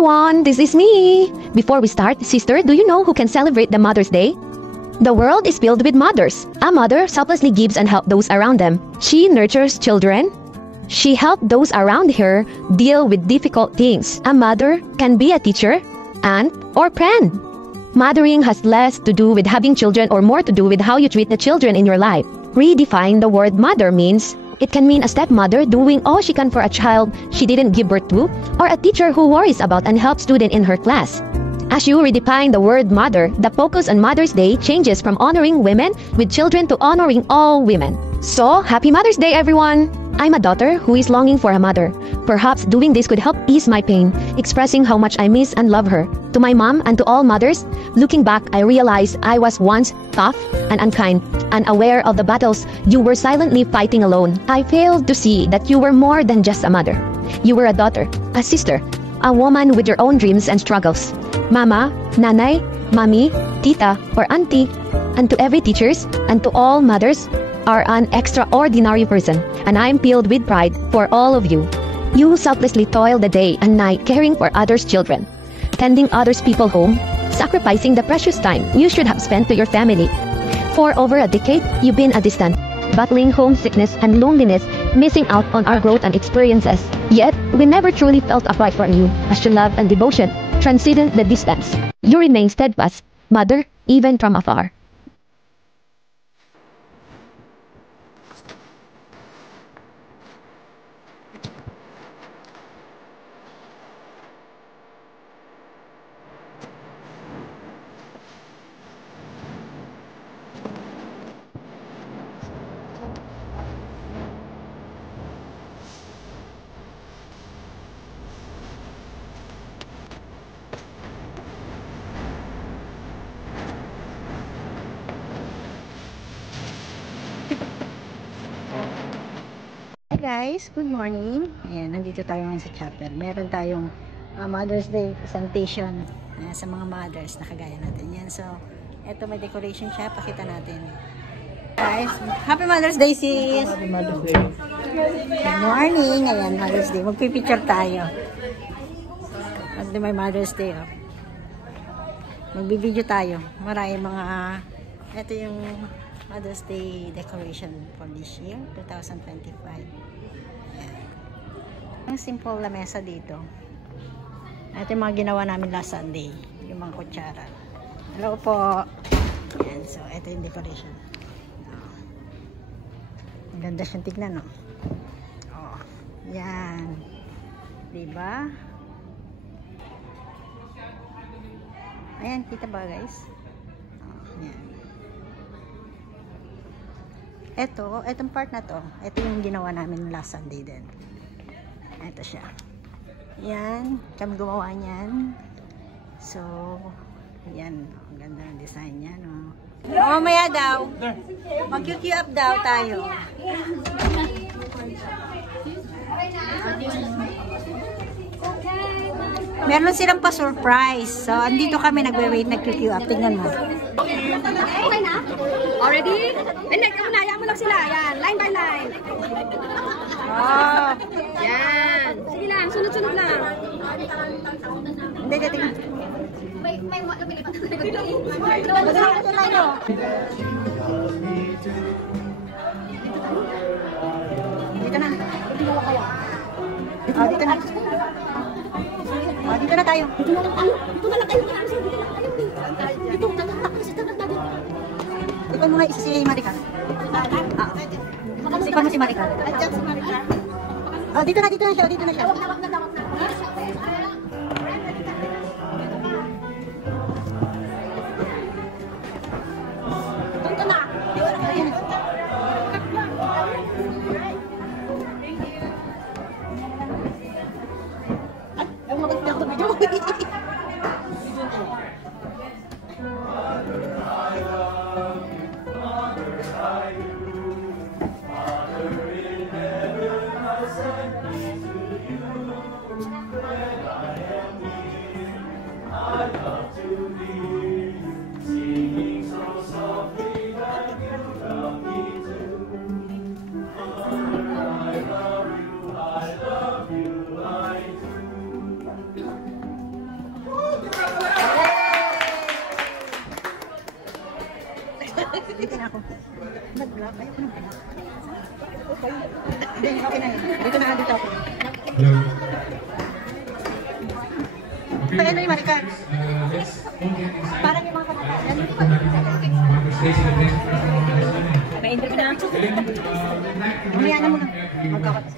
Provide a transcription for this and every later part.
everyone, this is me. Before we start, sister, do you know who can celebrate the Mother's Day? The world is filled with mothers. A mother selflessly gives and helps those around them. She nurtures children. She helps those around her deal with difficult things. A mother can be a teacher, aunt, or friend. Mothering has less to do with having children or more to do with how you treat the children in your life. Redefine the word mother means it can mean a stepmother doing all she can for a child she didn't give birth to, or a teacher who worries about and helps student in her class. As you redefine the word mother, the focus on Mother's Day changes from honoring women with children to honoring all women. So, happy Mother's Day, everyone! I'm a daughter who is longing for a mother. Perhaps doing this could help ease my pain, expressing how much I miss and love her. To my mom and to all mothers, looking back, I realized I was once tough and unkind, unaware of the battles you were silently fighting alone. I failed to see that you were more than just a mother. You were a daughter, a sister, a woman with your own dreams and struggles. Mama, nanay, mommy, tita, or auntie, and to every teachers and to all mothers are an extraordinary person, and I'm filled with pride for all of you. You selflessly toil the day and night caring for others' children, tending others' people home, sacrificing the precious time you should have spent to your family. For over a decade, you've been a distant, battling homesickness and loneliness, missing out on our growth and experiences. Yet, we never truly felt apart from you, as your love and devotion transcended the distance. You remain steadfast, mother, even from afar. Hi guys, good morning. Ayan, nandito tayo ngayon sa chapel. Meron tayong Mother's Day presentation sa mga mothers na kagaya natin. Yan, so, eto may decoration siya. Pakita natin. Guys, Happy Mother's Day, sis! Happy Mother's Day! Good morning! Ayan, Mother's Day. Magpipicture tayo. At may Mother's Day, oh. Magbibideo tayo. Maraming mga... Ito yung Mother's Day decoration for this year, 2025. Ang simple na mesa dito. Ito yung mga ginawa namin last Sunday. Yung mga kutsara. Hello po. Yan. So, ito yung decoration. Ang ganda siyang tignan, no? Oh. Yan. Diba? Ayan, kita ba guys? Oh, yan. Etong part na to, ito yung ginawa namin last Sunday din. Ito siya. Yan, kami gumawa niyan. So, yan. Ang ganda ng design niya, no? Mamaya daw, mag-queue up daw tayo. Meron silang pa-surprise. So, andito kami nagwe-wait, nag-queue up. Tingnan mo. Okay na? Already? Unaya mo lang sila. Yan, line by line. Oh. Yan. Sige lang, sunod-sunod lang. Hindi, tingnan. May lumili pa. Dito na. Oh, dito na. Oh, dito na tayo. Dito na lang tayo. Dito na lang tayo. Dito na lang tayo. Ikaw mo nga isa si Marika. Ikaw mo si Marika. Oh, dito na siya. Dito na siya. Dito na. Dito na ako. Nag-block. Ayoko na. Hindi, okay na yun. Dito na dito ako. Hello. Kaya ano yung Marika? Let's don't get inside. Parang yung mga kapatid. Ito natin ang Mother's Day celebration para sa mga Mother's Day. May interview na. We'd like to Mamaya na muna. welcome Magkakatas.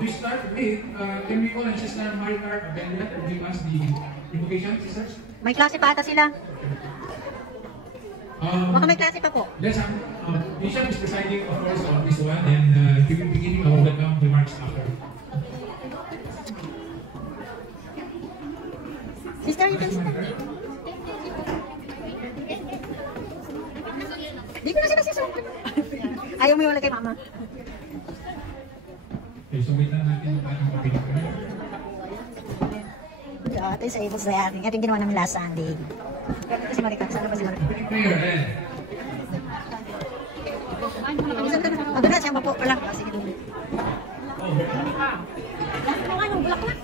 to start with, can we call on Sister Marika Abella to give us the invocation, sisters? May klase pa ata sila. Baka may klase pa po. Let's have, Bishop is presiding, of course, on this one, and he will be beginning our welcome remarks after. Sister, you can start. Di ko na sila sisukan. Ayaw mo yung wala kay mama. Okay, so wait lang natin yung ating opening prayer. Ito yung sa Eagles na yan. Ito yung ginawa namin last Sunday. Ito si Marika. Saan ba si Marika? Opening prayer, then. Ando na, siyang papo pala. Sige doon. Anong bulak na?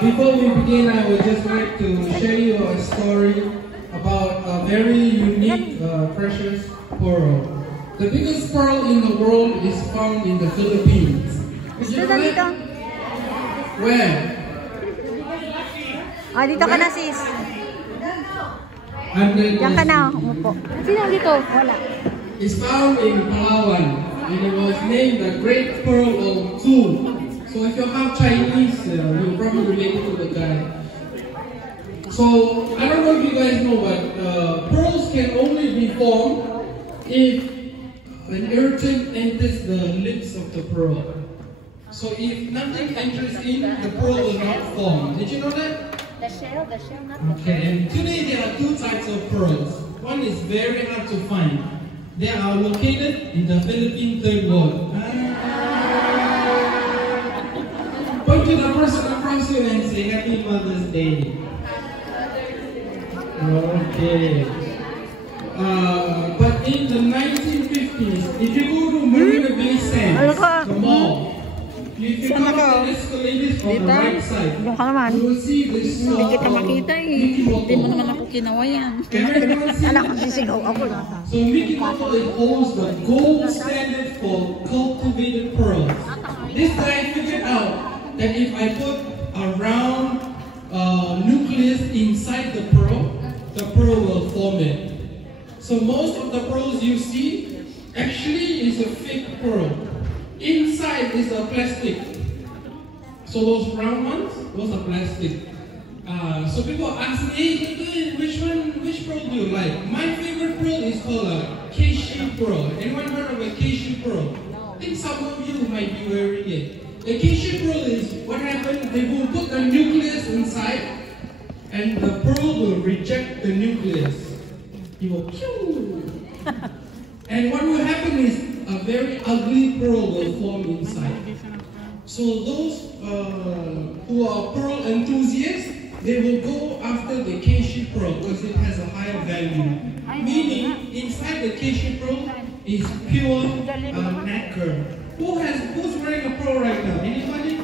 Before we begin, I would just like to share you a story about a very unique, precious pearl. The biggest pearl in the world is found in the Philippines. Did you know that? Where? Ah, dito ka na sis. Diyan ka na, umupo. Sino dito? Wala. It's found in Palawan, and it was named the Great Pearl of Two. So if you're half Chinese, you're probably related to the guy. So I don't know if you guys know, but pearls can only be formed if an irritant enters the lips of the pearl. So if nothing enters in, the pearl will not form. Did you know that? The shell, not Okay, and today there are two types of pearls. One is very hard to find. They are located in the Philippine Third Ward. Point to the person across you and say Happy Mother's Day. Okay. But in the 1950s, if you go to Marina Bay Sands, the mall, if you come up the escalators on the right side, you will see this Mickey Moto. Hindi mo naman ako kinawayan. Can everyone see Anak, that? sisigaw ako. So Mickey Moto holds the gold standard for cultivated pearls. This guy figured out that if I put a round nucleus inside the pearl will form it. So most of the pearls you see actually is a fake pearl. Inside is a plastic. So those round ones, those are plastic. So people ask me, hey, which pearl do you like? My favorite pearl is called a Keishu pearl. Anyone heard of a Keishu pearl? I think some of you might be wearing it. The Keishu pearl is what happens, they will put the nucleus inside and the pearl will reject the nucleus. It will pew. And what will happen is a very ugly pearl will form inside. So those who are pearl enthusiasts, they will go after the Keishu pearl because it has a higher value. Meaning, inside the Keishu pearl is pure nacre. Who's wearing a pearl right now? Anybody?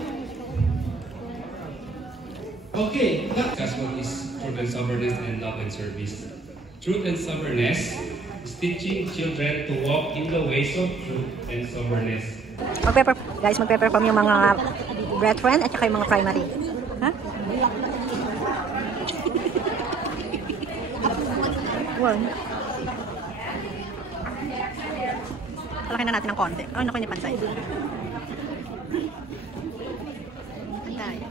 Okay. Successful is truth and soberness and love and service. Truth and soberness is teaching children to walk in the ways of truth and soberness. Magpe-perform yung mga brethren at saka yung mga primary. Ha? Well. Palaki na natin ng konti. Oh, naku, hindi pansay. Tayo.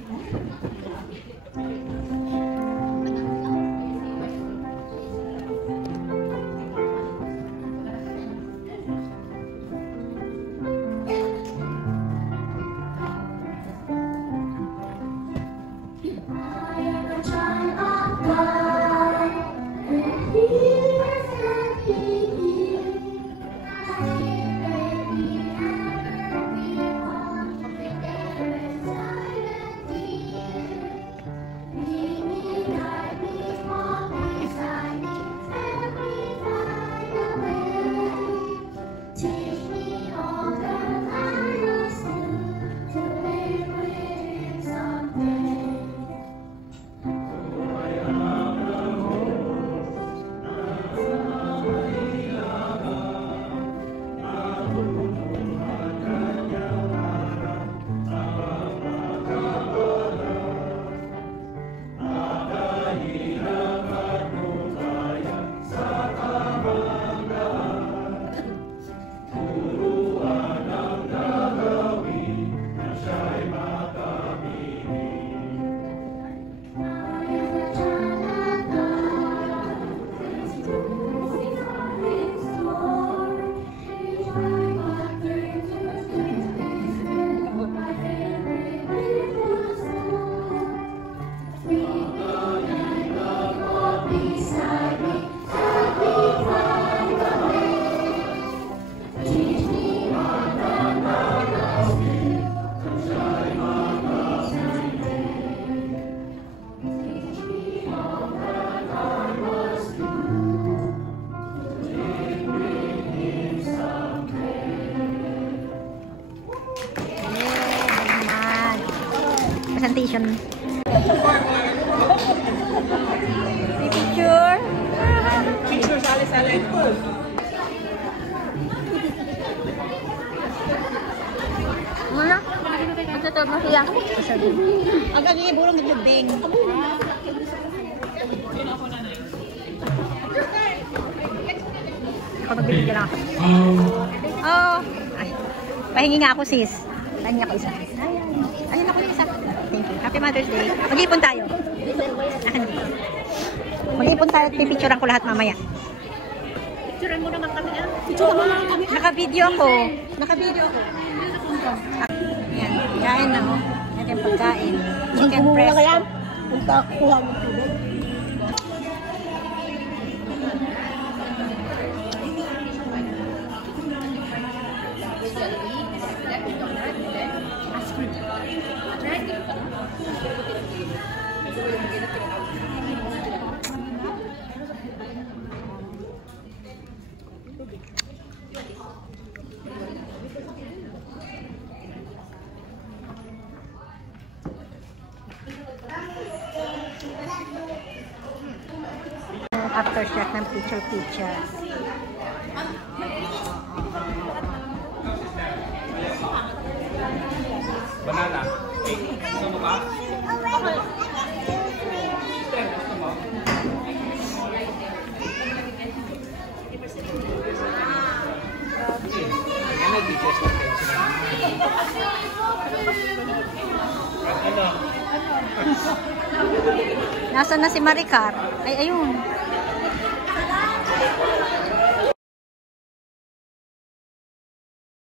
presentation. Picture. Picture sali-sali. Mana? Ito to masaya. Ang kanya burong nagbing. Ako magbibigyan lang ako. Oh. Ay. Pahingi nga ako sis. Pahingi ako isa. Ayun ako yung isa. Thank you. Happy Mother's Day. Mag-ipon tayo. Mag-ipon tayo at pipicturean ko lahat mamaya. Picturean mo naman kami. Picturean mo naman kami. Naka-video ako. Naka-video ako. Yan. Kain na oh. Ito yung pagkain. Chicken breast. Punta kuha mo tubig. Aftershot ng picture. Banana. Gusto mo ba? Nasaan na si Maricar? Ay, ayun.